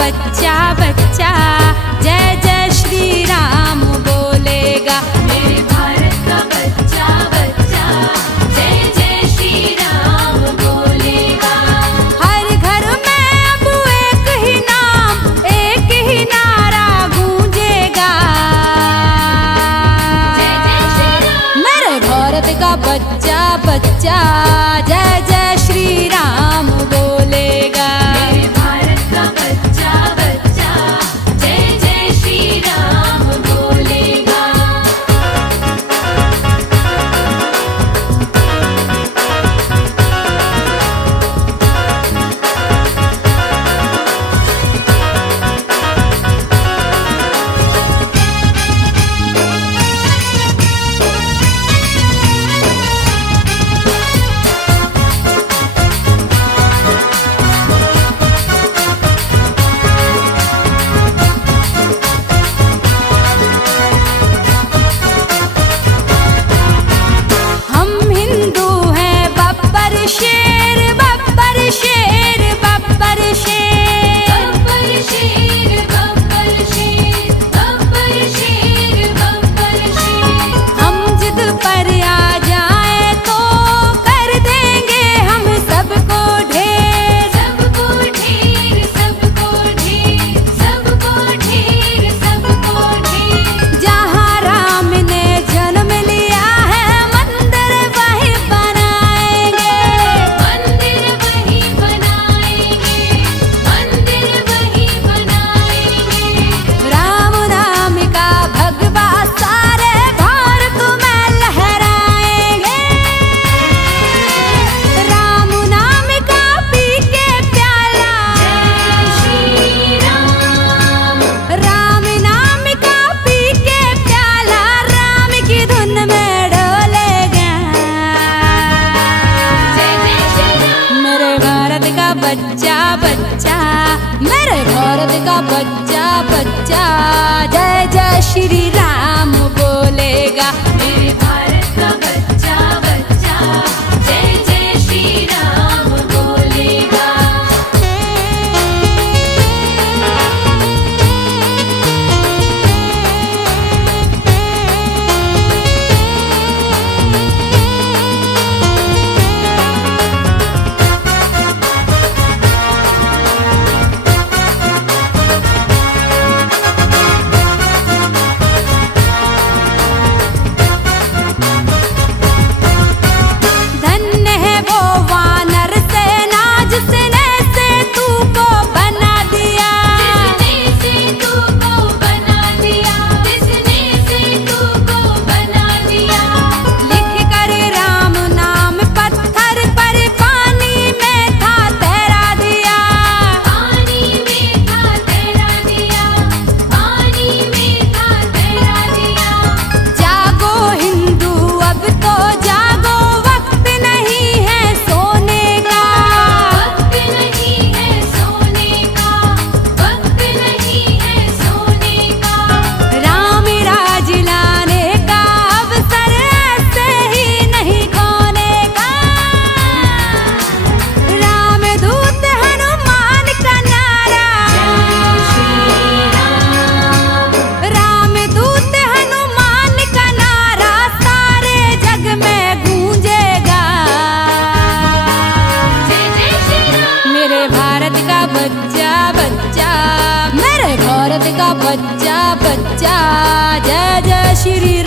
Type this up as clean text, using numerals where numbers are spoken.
बच्चा बच्चा जय जय श्री राम बोलेगा। मेरे भारत का बच्चा बच्चा जय जय श्री राम बोलेगा। हर घर में अब एक ही नाम, एक ही नारा गूंजेगा। जय जय श्री राम। मेरे भारत का बच्चा बच्चा जय जय श्री राम बोलेगा। मेरे भारत का बच्चा बच्चा जय जय श्री राम बोलेगा। हम हिंदू हैं बब्बर शेर बब्बर शेर बब्बर शेर। बब्बर शेर बब्बर शेर बब्बर शेर बब्बर शेर। हम जिद पर आ जाए तो कर देंगे हम सबको ढेर। सबको ढेर सबको ढेर सबको ढेर सबको ढेर। जहाँ राम ने जन्म लिया है मंदिर वही बनाएंगे। मंदिर वही बनाएंगे मंदिर वही बनाएंगे। राम नाम का भगवा सारे भारत में लहराएंगे। राम नाम का पी के प्याला, जय श्री राम। राम नाम का पी के प्याला राम की धुन में डोलेगा। जय जय श्री राम। मेरे भारत का बच्चा बच्चा, मेरे भारत का बच्चा बच्चा जय जय श्री राम बोलेगा। मेरे भारत का बच्चा बच्चा जय जय श्री राम बोलेगा। धन्य है वो वानर सेना जिसने सेतु को बना दिया। जिसने सेतु को बना दिया जिसने सेतु को बना दिया। लिख कर राम नाम पत्थर पर पानी में था तैरा दिया। पानी में था तैरा दिया पानी में था तैरा दिया। जागो हिंदू अब तो जागो, वक्त नहीं है सोने का। वक्त नहीं है सोने का वक्त नहीं है सोने का। राम राज लाने का अवसर ऐसे ही नहीं खोने का। राम दूत हनुमान का नारा, जय श्री राम। राम दूत हनुमान का नारा सारे जग में गूंजेगा। जय जय श्री राम। मेरे भारत का बच्चा बच्चा, मेरे भारत का बच्चा बच्चा जय जय श्री